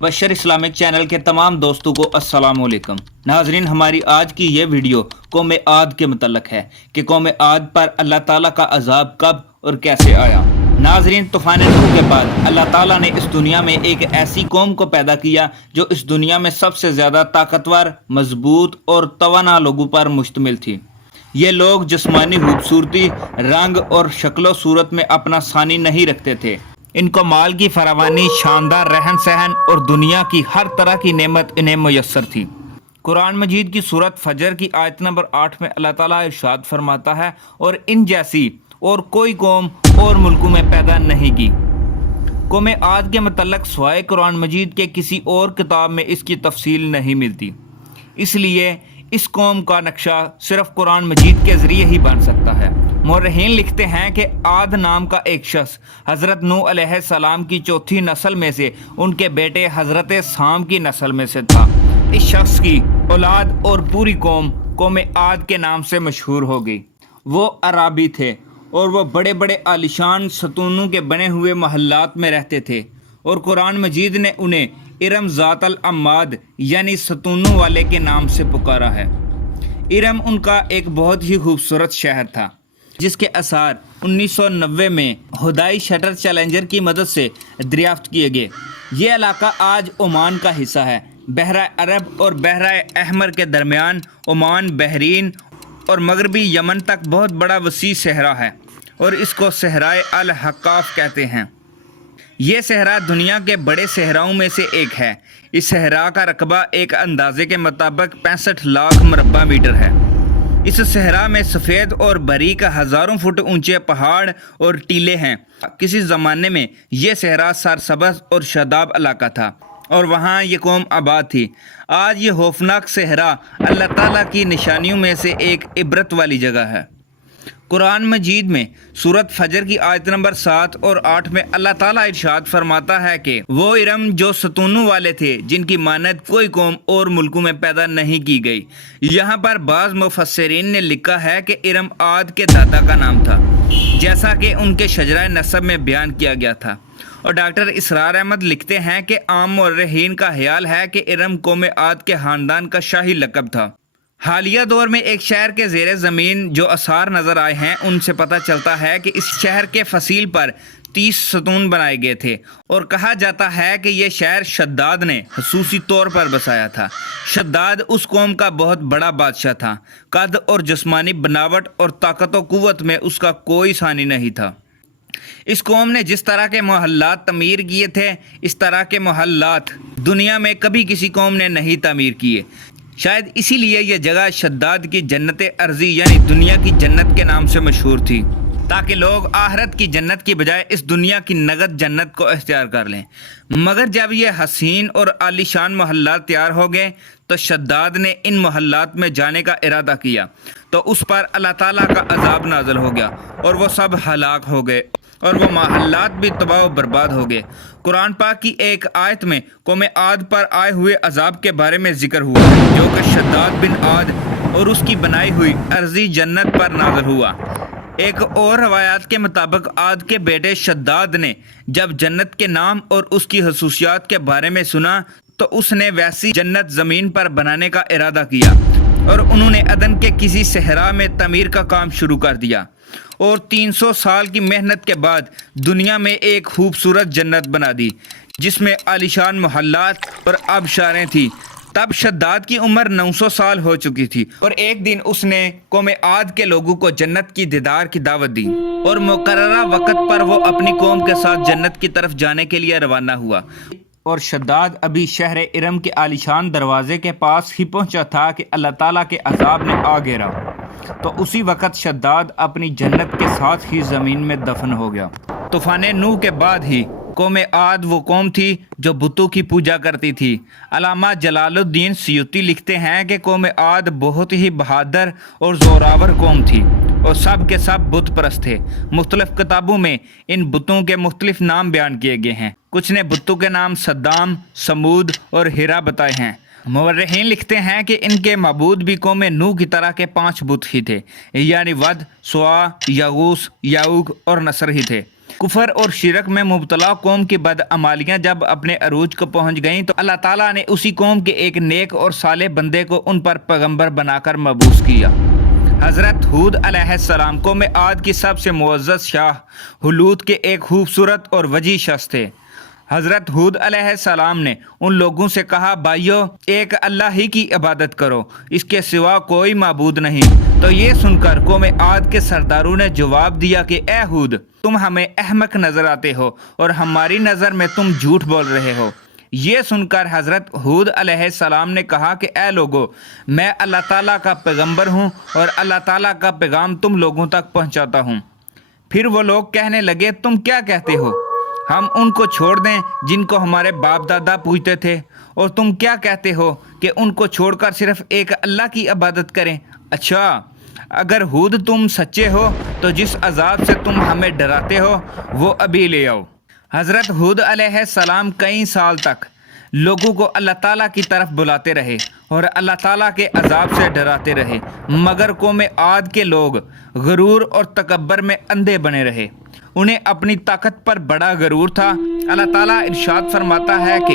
बशर Islamic channel के तमाम दोस्तों को अस्सलाम वालेकुम। नाजरीन, हमारी आज की ये वीडियो कौम आद के मतलब है कि कौम आद पर अल्लाह ताला का अजाब कब और कैसे आया। नाजरीन, तूफान नूह के बाद अल्लाह ताला ने इस दुनिया में एक ऐसी कौम को पैदा किया जो इस दुनिया में सबसे ज़्यादा ताकतवर, मजबूत और तवाना लोगों पर मुश्तमिल थी। ये लोग जिस्मानी खूबसूरती, रंग और शक्लो सूरत में अपना सानी नहीं रखते थे। इनको माल की फरावानी, शानदार रहन सहन और दुनिया की हर तरह की नेमत इन्हें मुयस्सर थी। कुरान मजीद की सूरत फजर की आयत नंबर 8 में अल्लाह ताला इरशाद फरमाता है, और इन जैसी और कोई कौम और मुल्कों में पैदा नहीं की। कौम आद के मतलब सवाए कुरान मजीद के किसी और किताब में इसकी तफसील नहीं मिलती, इसलिए इस कौम का नक्शा सिर्फ कुरान मजीद के ज़रिए ही बन सकता है। मौरखीन लिखते हैं कि आद नाम का एक शख्स हज़रत नूह अलैहिस्सलाम की चौथी नस्ल में से उनके बेटे हज़रत साम की नस्ल में से था। इस शख्स की औलाद और पूरी कौम आद के नाम से मशहूर हो गई। वो अराबी थे और वो बड़े बड़े आलिशान सतूनों के बने हुए महल्लात में रहते थे, और कुरान मजीद ने उन्हें इरम ज़ातल अम्माद यानी सतूनों वाले के नाम से पुकारा है। इरम उनका एक बहुत ही खूबसूरत शहर था जिसके आसार 1990 में खुदाई शटर चैलेंजर की मदद से दरियाफ्त किए गए। ये इलाका आज ओमान का हिस्सा है। बहरा अरब और बहरा अहमर के दरमियान ओमान, बहरीन और मगरबी यमन तक बहुत बड़ा वसी सहरा है, और इसको सहराए अल हक्काफ कहते हैं। ये सहरा दुनिया के बड़े सहराओं में से एक है। इस सहरा का रकबा एक अंदाजे के मुताबिक 65 लाख मुरब्बा मीटर है। इस सहरा में सफ़ेद और बारीक हज़ारों फुट ऊंचे पहाड़ और टीले हैं। किसी ज़माने में ये सहरा सरसब्ज़ और शादाब इलाका था, और वहाँ ये कौम आबाद थी। आज ये खौफनाक सहरा अल्लाह ताला की निशानियों में से एक इबरत वाली जगह है। कुरान मजीद में सूरत फजर की आयत नंबर 7 और 8 में अल्लाह ताला इरशाद फरमाता है कि वो इरम जो सतूनों वाले थे जिनकी मानद कोई कौम और मुल्कों में पैदा नहीं की गई। यहाँ पर बाज़ मुफस्सिरीन ने लिखा है कि इरम आद के दादा का नाम था, जैसा कि उनके शजरा नसब में बयान किया गया था। और डॉक्टर इसरार अहमद लिखते हैं कि आम मौरखीन का ख्याल है कि इरम कौम आद के ख़ानदान का शाही लक़ब था। हालिया दौर में एक शहर के ज़ेरे ज़मीन जो आसार नज़र आए हैं, उनसे पता चलता है कि इस शहर के फसील पर 30 सतून बनाए गए थे, और कहा जाता है कि यह शहर शद्दाद ने खसूसी तौर पर बसाया था। शद्दाद उस कौम का बहुत बड़ा बादशाह था। कद और जिस्मानी बनावट और ताकत व क़ुव्वत में उसका कोई सानी नहीं था। इस कौम ने जिस तरह के मोहल्लात तमीर किए थे, इस तरह के मोहल्लात दुनिया में कभी किसी कौम ने नहीं तमीर किए। शायद इसीलिए यह जगह शद्दाद की जन्नत अर्जी यानी दुनिया की जन्नत के नाम से मशहूर थी, ताकि लोग आखिरत की जन्नत की बजाय इस दुनिया की नगद जन्नत को इख्तियार कर लें। मगर जब ये हसीन और आलीशान मोहल्लात तैयार हो गए तो शद्दाद ने इन मोहल्लात में जाने का इरादा किया, तो उस पर अल्लाह ताला का अजाब नाज़िल हो गया और वो सब हलाक हो गए, और वो महल्लात भी तबाह बर्बाद हो गए। कुरान पाक की एक आयत में कौम आद पर आए हुए अजाब के बारे में जिक्र हुआ है, जो कि शद्दाद बिन आद और उसकी बनाई हुई अर्जी जन्नत पर नाज़िल हुआ। एक और रवायात के मुताबिक आद के बेटे शद्दाद ने जब जन्नत के नाम और उसकी खसूसियात के बारे में सुना तो उसने वैसी जन्नत ज़मीन पर बनाने का इरादा किया, और उन्होंने अदन के किसी सहरा में तमीर का काम शुरू कर दिया, और 300 साल की मेहनत के बाद दुनिया में एक खूबसूरत जन्नत बना दी जिसमें आलिशान मोहल्लात और आबशारें थी। तब शद्दाद की उम्र 900 साल हो चुकी थी, और एक दिन उसने कौम आद के लोगों को जन्नत की दीदार की दावत दी, और मुकर्ररा वक़्त पर वो अपनी कौम के साथ जन्नत की तरफ जाने के लिए रवाना हुआ। और शद्दाद अभी शहर इरम के आलिशान दरवाजे के पास ही पहुंचा था कि अल्लाह ताला के अजाब ने आ घेरा, तो उसी वक़्त शद्दाद अपनी जन्नत के साथ ही ज़मीन में दफन हो गया। तूफ़ान नूह के बाद ही कौम आद वो कौम थी जो बुतों की पूजा करती थी। अल्लामा जलालुद्दीन सयूती लिखते हैं कि कौम आद बहुत ही बहादुर और ज़ोरावर कौम थी, और सब के सब बुत परस्त थे। मुख्तलिफ़ किताबों में इन बुतों के मुख्तलिफ नाम बयान किए गए हैं। कुछ ने बुतों के नाम सद्दाम, समूद और हिरा बताए हैं। मुवर्रिखीन लिखते हैं कि इनके मबूद भी कौम नूह की तरह के 5 बुत ही थे, यानी वद, सुआ, यगूस, याऊक और नसर ही थे। कुफर और शिरक में मुब्तला कौम की बदअमालियाँ जब अपने अरूज को पहुँच गईं तो अल्लाह ताला ने उसी कौम के एक नेक और साले बंदे को उन पर पैगंबर बनाकर मबूस किया। हज़रत हूद अलैहिस्सलाम कौम आद की सबसे मुअज़्ज़ज़ शाह हुलूद के एक खूबसूरत और वजी शख्स थे। हज़रत हूद अलैहिस्सलाम ने उन लोगों से कहा, भाइयों, एक अल्लाह ही की इबादत करो, इसके सिवा कोई माबूद नहीं। तो ये सुनकर कौम आद के सरदारों ने जवाब दिया कि ए हूद, तुम हमें अहमक नज़र आते हो और हमारी नज़र में तुम झूठ बोल रहे हो। ये सुनकर हज़रत हूद अलैहिस्सलाम ने कहा कि ए लोगो, मैं अल्लाह ताला का पैगंबर हूँ और अल्लाह ताला का पैगाम तुम लोगों तक पहुँचाता हूँ। फिर वो लोग कहने लगे, तुम क्या कहते हो, हम उनको छोड़ दें जिनको हमारे बाप दादा पूजते थे, और तुम क्या कहते हो कि उनको छोड़कर सिर्फ एक अल्लाह की इबादत करें। अच्छा, अगर हूद तुम सच्चे हो तो जिस अजाब से तुम हमें डराते हो वो अभी ले आओ। हज़रत हूद अलैहिस्सलाम कई साल तक लोगों को अल्लाह ताला की तरफ बुलाते रहे और अल्लाह ताला के अजाब से डराते रहे, मगर कौम आद के लोग गरूर और तकब्बर में अंधे बने रहे। उन्हें अपनी ताकत पर बड़ा गरूर था। अल्लाह ताला इरशाद फरमाता है कि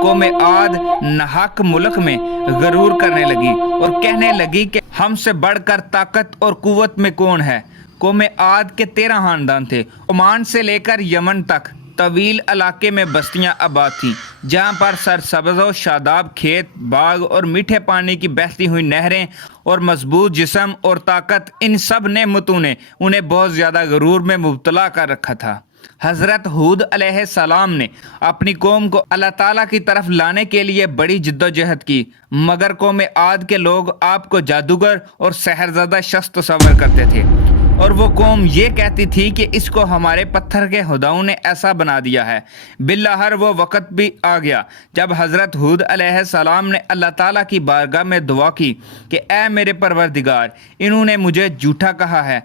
कौम आद नाहक मुल्क में गरूर करने लगी और कहने लगी कि हमसे बढ़कर ताकत और कुव्वत में कौन है। कौम आद के 13 खानदान थे। ओमान से लेकर यमन तक तवील इलाके में बस्तियां आबाद थीं, जहां पर सरसब्ज़ व शादाब खेत, बाग और मीठे पानी की बहती हुई नहरें और मजबूत जिस्म और ताकत, इन सब नेमतों ने उन्हें बहुत ज़्यादा गरूर में मुब्तला कर रखा था। हज़रत हूद अलैहिस्सलाम ने अपनी कौम को अल्लाह ताला की तरफ लाने के लिए बड़ी जिद्दोजहद की, मगर कौम आद के लोग आपको जादूगर और सहरज़दा शख्स तस्वर करते थे और वो कौम ये कहती थी कि इसको हमारे पत्थर के खुदाओं ने ऐसा बना दिया है। बिल्लाहर वो वक़्त भी आ गया जब हज़रत हूद अलैहिस्सलाम ने अल्लाह ताला की बारगाह में दुआ की कि ए मेरे परवरदिगार, इन्होंने मुझे झूठा कहा है,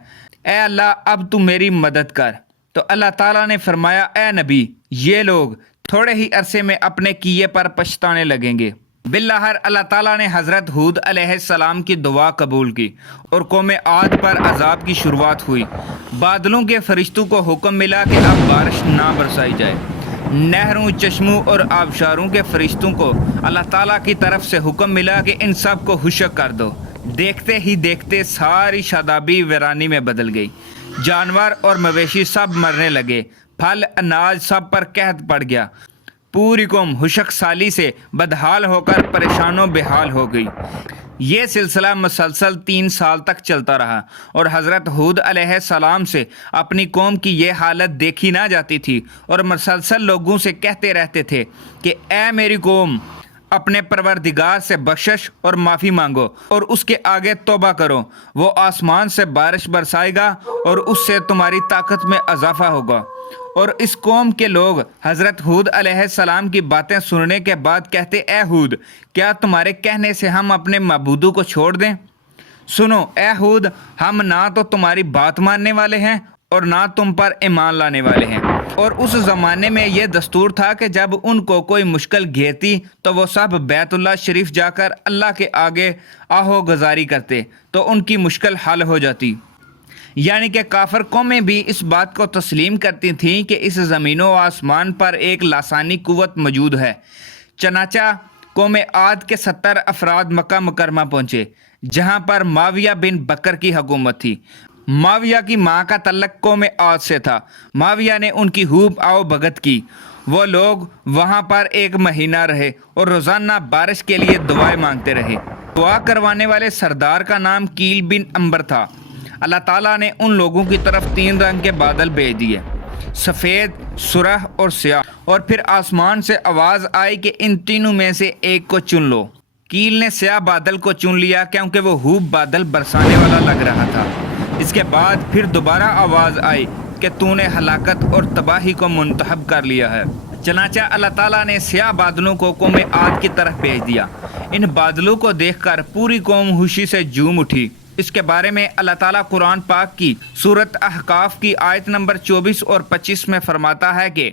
ए अल्लाह अब तू मेरी मदद कर। तो अल्लाह ताला ने फरमाया, ए नबी, ये लोग थोड़े ही अरसे में अपने किए पर पछताने लगेंगे। बिल्लाहर अल्लाह ताला ने हज़रत हूद अलैहिस्सलाम की दुआ कबूल की और कौम आद पर अजाब की शुरुआत हुई। बादलों के फरिश्तों को हुक्म मिला कि अब बारिश ना बरसाई जाए। नहरों, चश्मों और आबशारों के फरिश्तों को अल्लाह ताला की तरफ से हुक्म मिला कि इन सब को खुश्क कर दो। देखते ही देखते सारी शादाबी वीरानी में बदल गई। जानवर और मवेशी सब मरने लगे। फल, अनाज सब पर कहत पड़ गया। पूरी कौम खुशक साली से बदहाल होकर परेशानो बेहाल हो गई। ये सिलसिला मुसलसल 3 साल तक चलता रहा और हज़रत हूद अलैहिस्सलाम से अपनी कौम की ये हालत देखी ना जाती थी और मुसलसल लोगों से कहते रहते थे कि ए मेरी कौम, अपने परवरदिगार से बख्शिश और माफ़ी मांगो और उसके आगे तौबा करो। वो आसमान से बारिश बरसाएगा और उससे तुम्हारी ताकत में इजाफा होगा। और इस कौम के लोग हज़रत हूद अलैहिस्सलाम की बातें सुनने के बाद कहते, ए हूद, क्या तुम्हारे कहने से हम अपने मबूदों को छोड़ दें? सुनो ए हूद, हम ना तो तुम्हारी बात मानने वाले हैं और ना तुम पर ईमान लाने वाले हैं। और उस ज़माने में यह दस्तूर था कि जब उनको कोई मुश्किल घेरती तो वो सब बैतुल्लाह शरीफ जाकर अल्लाह के आगे आहो गुजारी करते तो उनकी मुश्किल हल हो जाती। यानी कि काफिर कौमें भी इस बात को तस्लीम करती थीं कि इस ज़मीन व आसमान पर एक लासानी कुव्वत मौजूद है। चनाचा कौम आद के 70 अफराद मक्का मुकरमा पहुँचे, जहाँ पर माविया बिन बकर की हुकूमत थी। माविया की माँ का तल्लक कौम आद से था। माविया ने उनकी खूब आओ भगत की। वो लोग वहाँ पर 1 महीना रहे और रोज़ाना बारिश के लिए दुआएं मांगते रहे। दुआ करवाने वाले सरदार का नाम कील बिन अंबर था। अल्लाह ताला ने उन लोगों की तरफ 3 रंग के बादल भेज दिए, सफ़ेद, सुरह और स्याह, और फिर आसमान से आवाज़ आई कि इन तीनों में से एक को चुन लो। कील ने स्याह बादल को चुन लिया क्योंकि वो खूब बादल बरसाने वाला लग रहा था। इसके बाद फिर दोबारा आवाज़ आई कि तूने हलाकत और तबाही को मुंतहब कर लिया है। चनाचा अल्लाह ताला ने स्याह बादलों को कौम आद की तरफ भेज दिया। इन बादलों को देखकर पूरी कौम खुशी से झूम उठी। इसके बारे में अल्लाह ताला कुरान पाक की सूरत अहकाफ की आयत नंबर 24 और 25 में फरमाता है कि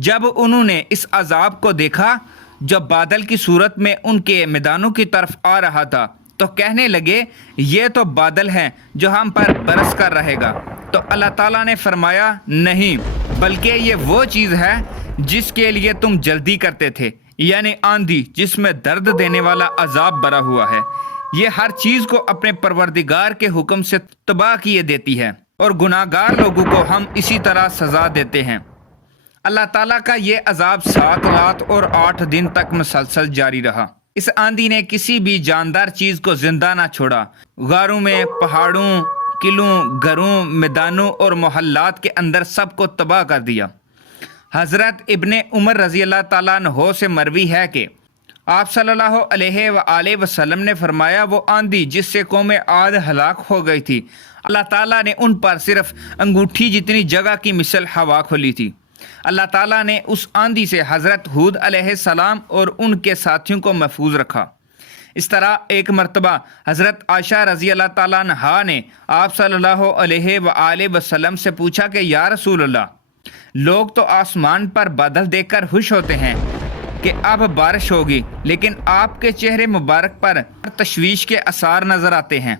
जब उन्होंने इस अजाब को देखा जो बादल की सूरत में उनके मैदानों की तरफ आ रहा था, तो कहने लगे ये तो बादल हैं जो हम पर बरस कर रहेगा। तो अल्लाह ताला ने फरमाया नहीं, بلکہ یہ وہ چیز ہے جس کے لیے تم جلدی کرتے تھے، یعنی آندھی جس میں درد دینے والا عذاب بھرا ہوا ہے۔ یہ ہر چیز کو اپنے پروردگار کے حکم سے تباہ کیے دیتی ہے، اور گناہگار لوگوں کو ہم اسی طرح سزا دیتے ہیں۔ اللہ تعالیٰ کا یہ عذاب 7 رات اور 8 دن تک مسلسل جاری رہا۔ اس آندھی نے کسی بھی جاندار چیز کو زندہ نہ چھوڑا۔ غاروں میں، پہاڑوں، قلعوں، گھروں، میدانوں اور محلات کے اندر سب کو تباہ کر دیا۔ حضرت ابن عمر رضی اللہ تعالیٰ عنہ سے مروی ہے کہ آپ صلی اللہ علیہ وآلہ وسلم نے فرمایا، وہ آندھی جس سے قوم عاد ہلاک ہو گئی تھی، اللہ تعالیٰ نے ان پر صرف انگوٹھی جتنی جگہ کی مثل ہوا کھولی تھی۔ اللہ تعالیٰ نے اس آندھی سے حضرت ہود علیہ السلام اور ان کے ساتھیوں کو محفوظ رکھا۔ اس طرح ایک مرتبہ حضرت عائشہ رضی اللہ تعالیٰ عنہا نے آپ صلی اللہ علیہ وآلہ وسلم سے پوچھا کہ یا رسول اللہ، لوگ تو آسمان پر بادل دیکھ کر خوش ہوتے ہیں کہ اب بارش ہوگی، لیکن آپ کے چہرے مبارک پر تشویش کے آثار نظر آتے ہیں۔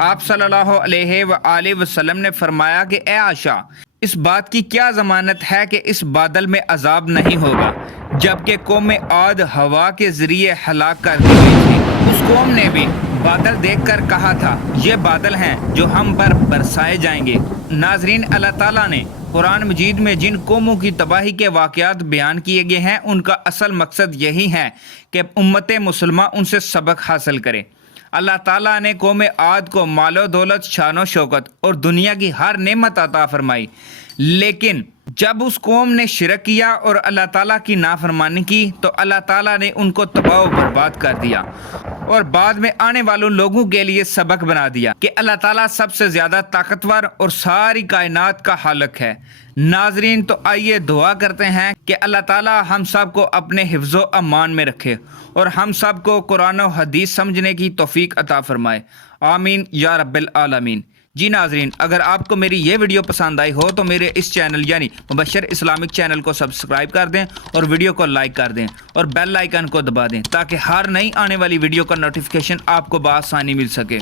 آپ صلی اللہ علیہ وآلہ وسلم نے فرمایا کہ اے عائشہ، اس بات کی کیا ضمانت ہے کہ اس بادل میں عذاب نہیں ہوگا، جبکہ قوم عاد ہوا کے ذریعے ہلاک کر دی گئی تھی۔ اس قوم نے بھی بادل دیکھ کر کہا تھا، یہ بادل ہیں جو ہم پر برسائے جائیں گے۔ ناظرین، اللہ تعالیٰ نے قرآن مجید میں جن قوموں کی تباہی کے واقعات بیان کیے گئے ہیں، ان کا اصل مقصد یہی ہے کہ امت مسلمہ ان سے سبق حاصل کرے۔ اللہ تعالیٰ نے قوم عاد کو مال و دولت، شان و شوکت اور دنیا کی ہر نعمت عطا فرمائی، لیکن جب اس قوم نے شرک کیا اور اللہ تعالیٰ کی نافرمانی کی تو اللہ تعالیٰ نے ان کو تباہ و برباد کر دیا، اور بعد میں آنے والوں لوگوں کے لیے سبق بنا دیا کہ اللہ تعالیٰ سب سے زیادہ طاقتور اور ساری کائنات کا خالق ہے۔ ناظرین، تو آئیے دعا کرتے ہیں کہ اللہ تعالیٰ ہم سب کو اپنے حفظ و امان میں رکھے اور ہم سب کو قرآن و حدیث سمجھنے کی توفیق عطا فرمائے، آمین یا رب العالمین۔ جی ناظرین، اگر آپ کو میری یہ ویڈیو پسند آئی ہو تو میرے اس چینل یعنی مبشر اسلامک چینل کو سبسکرائب کر دیں اور ویڈیو کو لائک کر دیں اور بیل آئیکن کو دبا دیں تاکہ ہر نئی آنے والی ویڈیو کا نوٹیفیکیشن آپ کو بآسانی مل سکے۔